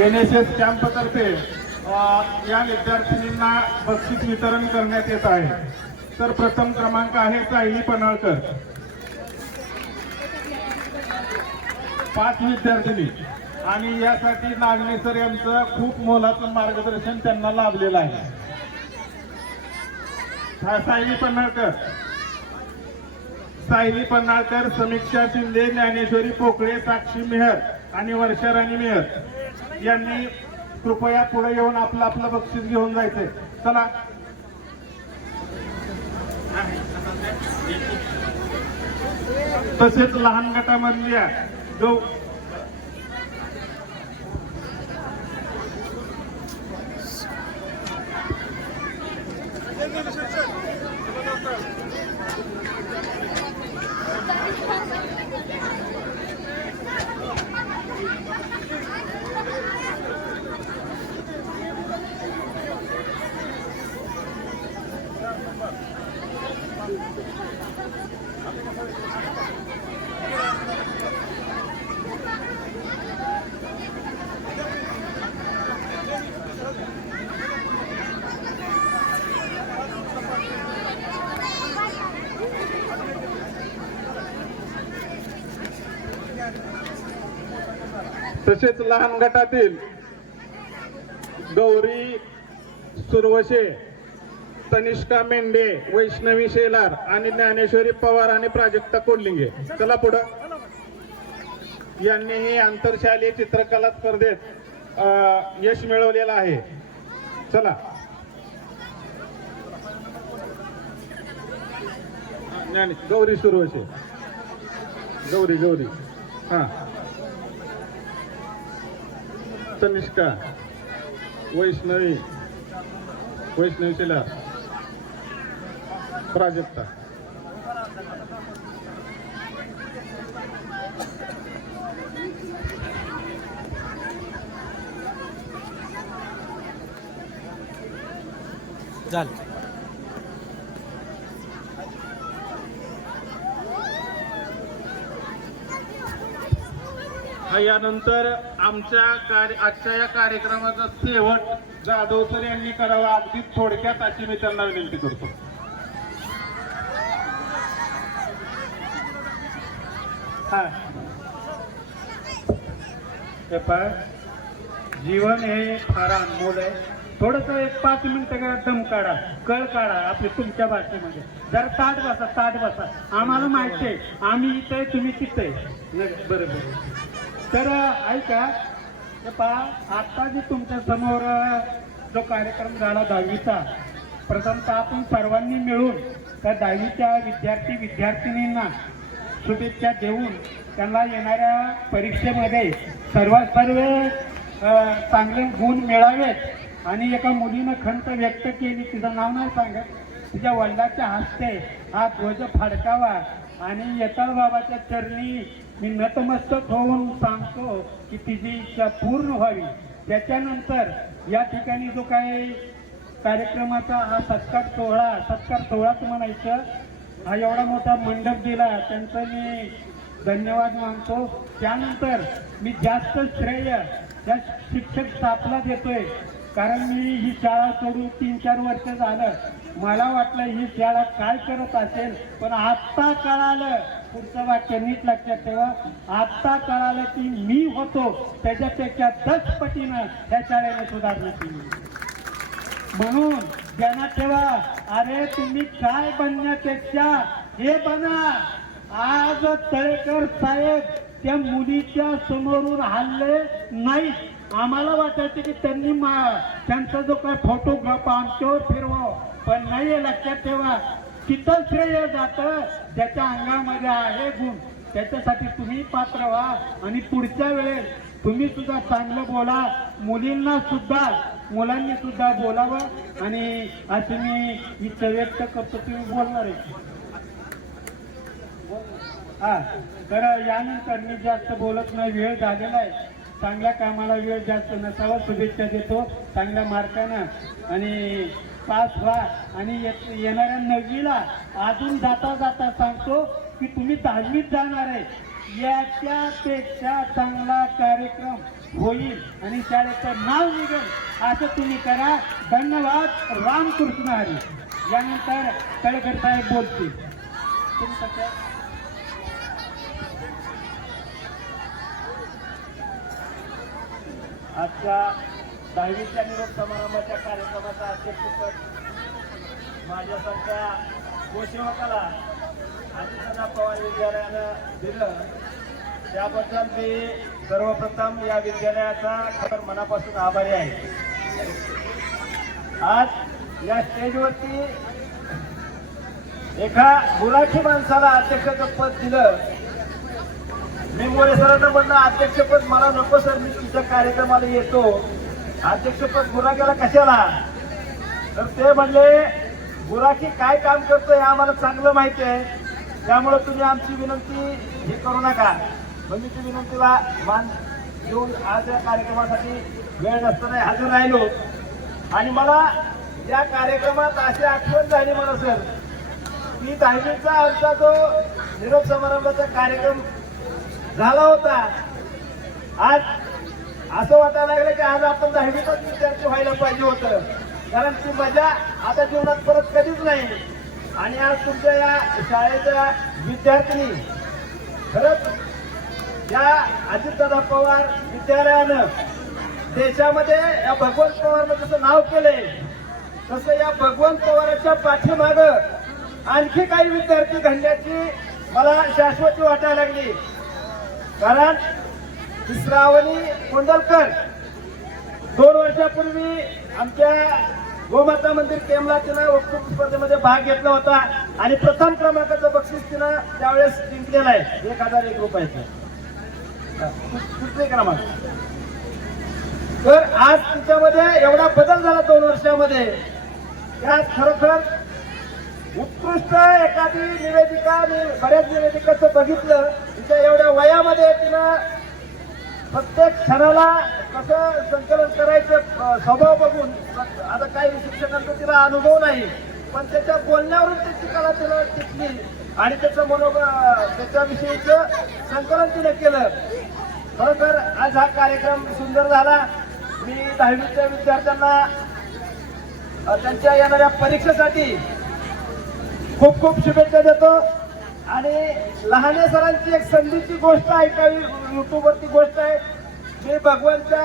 N S S कॅम्पतर्फे या विद्यार्थिनींना बक्षीस वितरण करण्यात येत आहे. तर प्रथम क्रमांक आहे सायली पन्हाळकर. पाच विद्यार्थिनी. आणि यासाठी नागणे सर यांचं खूप मोलाचं मार्गदर्शन त्यांना लाभलेलं आहे. सायली पन्हाळकर. सायली पन्हाळकर समीक्षा शिंदे ज्ञानेश्वरी पोकळे साक्षी मेहर आणि वर्षा राणी मेहर. यांनी कृपया पुढे येऊन आपलं आपलं बक्षीस घेऊन जायचंय. चला. तसेच लहान गटामधल्या जो तसेच लहान गटातील गौरी सुरवशे तनिष्का मेंढे वैष्णवी शेलार आणि ज्ञानेश्वरी पवार आणि प्राजक्ता कोल्लिंगे चला पुढं. यांनीही आंतरशालीय चित्रकला स्पर्धेत यश मिळवलेलं आहे. चला. गौरी सुरवशे. गौरी गौरी. हां. तनिष्का वैष्णवी. वैष्णवी शिला प्राजक्ता. झालं. यानंतर आमच्या कार्य आजच्या या कार्यक्रमाचा शेवट जाधव सर यांनी करावा. अगदी थोडक्यात अशी मी त्यांना विनंती करतो. जीवन हे फार अनमोल आहे. थोडस एक पाच मिनिटं दम काढा कळ काढा आपली तुमच्या भाषेमध्ये. जर ताट बसा ताट बसा. आम्हाला माहिती आहे. आम्ही इथे तुम्ही तिथे. बरोबर तर ऐका हे पहा आता जे तुमच्यासमोर जो कार्यक्रम झाला दहावीचा प्रथमतः आपण सर्वांनी मिळून त्या दहावीच्या विद्यार्थी विद्यार्थिनींना शुभेच्छा देऊन त्यांना येणाऱ्या परीक्षेमध्ये सर्वात सर्व चांगले गुण मिळावेत आणि एका मुलीनं खंत व्यक्त केली. तिचं नाव नाही सांगत. तिच्या वडिलाच्या हस्ते हा ध्वज फडकावा आणि येताळ बाबाच्या चरणी मी नतमस्तक होऊन सांगतो की तिची इच्छा पूर्ण व्हावी. त्याच्यानंतर या ठिकाणी जो काही कार्यक्रमाचा हा सत्कार सोहळा सत्कार सोहळाच म्हणायचं हा एवढा मोठा मंडप दिला त्यांचं मी धन्यवाद मानतो. त्यानंतर मी जास्त श्रेय या शिक्षक स्टाफला देतोय. कारण मी ही शाळा सोडून तीन चार वर्ष झालं. मला वाटलं ही शाळा काय करत असेल पण आत्ता कळालं पुढचं वाक्य नीट लक्षात ठेवा. आत्ता कळालं की मी होतो त्याच्यापेक्षा दस पटीनं त्या शाळेने सुधारणा केली. म्हणून ध्यानात ठेवा अरे तुम्ही काय बनण्यापेक्षा हे बना. आज तळेकर साहेब त्या मुलीच्या समोरून हल्ले नाही आम्हाला वाटायचं की त्यांनी मा- त्यांचा जो काय फोटोग्राफ आमच्यावर फिरवा. पण नाही लक्षात ठेवा. तिथं श्रेय जातं? ज्याच्या अंगामध्ये आहे गुण त्याच्यासाठी तुम्ही पात्र व्हा. आणि पुढच्या वेळेस तुम्ही सुद्धा चांगलं बोला. मुलींना सुद्धा मुलांनी सुद्धा बोलावं. आणि असे मी इच्छा व्यक्त करतो तुम्ही बोलणार आहे. हा तर यानंतर मी जास्त बोलत नाही वेळ झालेला आहे. चांगल्या कामाला वेळ जास्त नसावा शुभेच्छा देतो. चांगल्या मार्कानं. आणि पास व्हा. आणि येणाऱ्या नववीला अजून जाता जाता सांगतो की तुम्ही दहावीत जाणार आहे. याच्यापेक्षा चांगला कार्यक्रम होईल आणि शाळेचं नाव निघेल. असं तुम्ही करा. धन्यवाद. रामकृष्ण हरी. यानंतर तळेकर साहेब बोलतील तुम्ही कसं आजच्या दहावीच्या निरोप समारंभाच्या कार्यक्रमाचा अध्यक्षपद माझ्यासारख्या गोसेवकाला आदित्यनाथ पवार विद्यालयानं दिलं. त्याबद्दल मी सर्वप्रथम या विद्यालयाचा खबर मनापासून आभारी आहे. आज या स्टेजवरती एका मुलाखी माणसाला अध्यक्षाचं पद दिलं. मी मोरे सरांना म्हणलं अध्यक्षपद मला नको सर मी तुमच्या कार्यक्रमाला येतो. अध्यक्षपद गुराख्याला कशाला? तर ते म्हणले गुराखी काय काम करतो हे आम्हाला चांगलं माहिती आहे. त्यामुळे तुम्ही आमची विनंती हे करू नका. मग मी ती विनंतीला मान देऊन आज या कार्यक्रमासाठी वेळ नसताना हजर राहिलो. आणि मला या कार्यक्रमात अशी आठवण झाली मला सर. की दहावीचा आमचा जो निरोप समारंभाचा कार्यक्रम झाला होता. आज असं वाटायला लागलं की आज आपण दहावीतच विद्यार्थी व्हायला पाहिजे होतं. कारण ती मजा आता जीवनात परत कधीच नाही. आणि आज तुमच्या या शाळेच्या विद्यार्थिनी खरंच या अजितदादा पवार विद्यालयानं देशामध्ये या भगवंत पवारनं जसं नाव केलंय तसं या भगवंत पवाराच्या पाठीमाग आणखी काही विद्यार्थी घडण्याची मला शाश्वती वाटायला लागली. कारण श्रावणी कोंडलकर दोन वर्षापूर्वी आमच्या गोमाता मंदिर केमला तिनं वक्तृत्व स्पर्धेमध्ये भाग घेतला होता आणि प्रथम क्रमांकाचं बक्षीस तिनं त्यावेळेस जिंकलेलं आहे. एक हजार एक रुपयाचं. दुसरे क्रमांक. तर आज तिच्यामध्ये एवढा बदल झाला दोन वर्षामध्ये. त्यात खरोखर उत्कृष्ट एखादी निवेदिका मी बऱ्याच निवेदिकाचं बघितलं. तिच्या एवढ्या वयामध्ये तिनं प्रत्येक क्षणाला कसं संकलन करायचं स्वभाव बघून आता काही शिक्षकांचा तिला अनुभव नाही पण त्याच्या बोलण्यावरून त्याची कला तिला टिकली आणि त्याचं मनोबल त्याच्याविषयीचं संकलन तिने केलं. खरोखर आज हा कार्यक्रम सुंदर झाला. मी दहावीच्या विद्यार्थ्यांना त्यांच्या येणाऱ्या परीक्षेसाठी खूप खूप शुभेच्छा देतो. आणि लहाने सरांची एक संधीची गोष्ट ऐकावी युट्यूबवरती गोष्ट आहे. मी भगवानच्या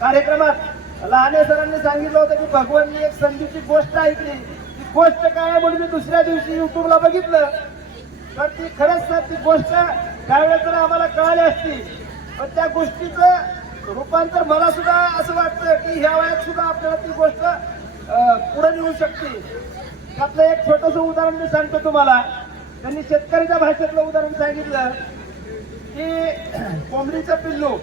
कार्यक्रमात लहाने सरांनी सांगितलं होतं की भगवाननी एक संधीची गोष्ट ऐकली. ती गोष्ट काय म्हणून मी दुसऱ्या दिवशी युट्यूबला बघितलं. तर ती खरंच सर ती गोष्ट त्यावेळेस जर आम्हाला कळाली असती. पण त्या गोष्टीचं रूपांतर मला सुद्धा असं वाटतं की ह्या वयात सुद्धा आपल्याला ती गोष्ट पुढे नेऊ शकते. त्यातलं एक छोटस उदाहरण मी सांगतो तुम्हाला. त्यांनी शेतकऱ्याच्या भाषेतलं उदाहरण सांगितलं की कोंबडीचं पिल्लू.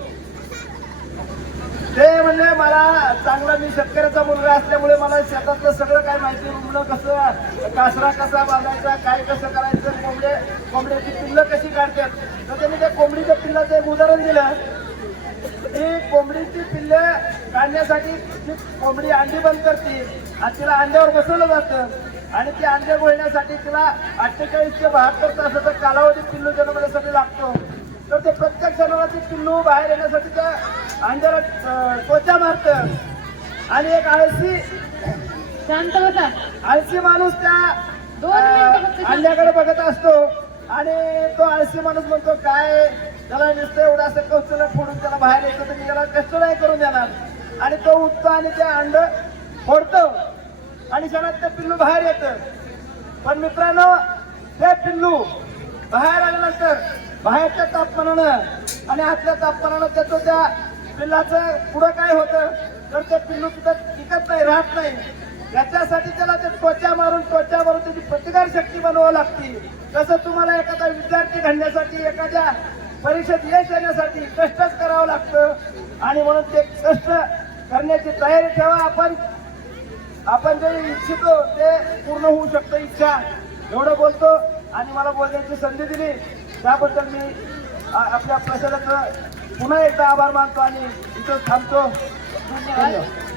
ते म्हणजे मला चांगला मी शेतकऱ्याचा मुलगा असल्यामुळे मला शेतातलं सगळं काय माहिती रुग्ण कसं कासरा कसा बांधायचा काय कसं करायचं? कोंबडे कोंबड्याची पिल्लं कशी काढतात? तर त्यांनी त्या कोंबडीच्या पिल्लाचं एक उदाहरण दिलं. ही कोंबडीची पिल्ले काढण्यासाठी ती कोंबडी अंडी बंद करते आणि तिला अंड्यावर बसवलं जातं. आणि ती अंडे गोळण्यासाठी तिला अठ्ठेचाळीस ते बहात्तर तासाचा कालावधी पिल्लू जन्मण्यासाठी लागतो. तर ते प्रत्येक जनाला ते पिल्लू बाहेर येण्यासाठी त्या अंड्याला त्वचा मारतं. आणि एक आळशी शांत बसा. आळशी माणूस त्या. अंड्याकडे बघत असतो. आणि तो आळशी माणूस म्हणतो काय? त्याला नुसतं एवढं असं कौचला फोडून त्याला बाहेर येतो तर मी त्याला कष्ट नाही करून देणार. आणि तो उठतो आणि ते अंड फोडतो. आणि क्षणात ते पिल्लू बाहेर येतं. पण मित्रांनो ते पिल्लू बाहेर आल्यानंतर बाहेरच्या तापमानानं आणि आतल्या तापमानानं त्याचं त्या पिल्लाचं पुढं काय होतं? तर ते पिल्लू तिथं टिकत नाही राहत नाही याच्यासाठी त्याला ते त्वचा मारून त्वचा मारून त्याची प्रतिकार शक्ती बनवावी लागते. तसं तुम्हाला एखादा विद्यार्थी घडण्यासाठी एखाद्या परीक्षेत यश येण्यासाठी कष्टच करावं लागतं. आणि म्हणून ते कष्ट करण्याची तयारी ठेवा. आपण आपण जे इच्छितो ते पूर्ण होऊ शकतं इच्छा. एवढं बोलतो आणि मला बोलण्याची संधी दिली. त्याबद्दल मी आपल्या प्रशासनाचं पुन्हा एकदा आभार मानतो आणि इथं थांबतो. धन्यवाद.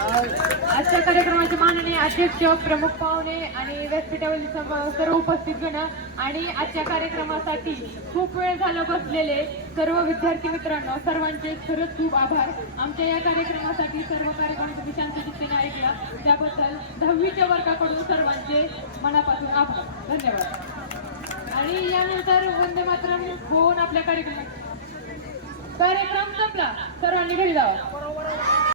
आजच्या कार्यक्रमाचे माननीय अध्यक्ष प्रमुख पाहुणे आणि व्यासपीठावरील सर्व सर्व उपस्थित जण आणि आजच्या कार्यक्रमासाठी खूप वेळ झाला बसलेले सर्व विद्यार्थी मित्रांनो सर्वांचे खरंच खूप आभार. आमच्या या कार्यक्रमासाठी सर्व कार्यक्रम तुम्ही शांतचित्तेने ऐकला त्याबद्दल दहावीच्या वर्गाकडून सर्वांचे मनापासून आभार. धन्यवाद. आणि यानंतर वंदे मातरम होऊन आपल्या कार्यक्रम कार्यक्रम संपला. सर्वांनी घरी जावा.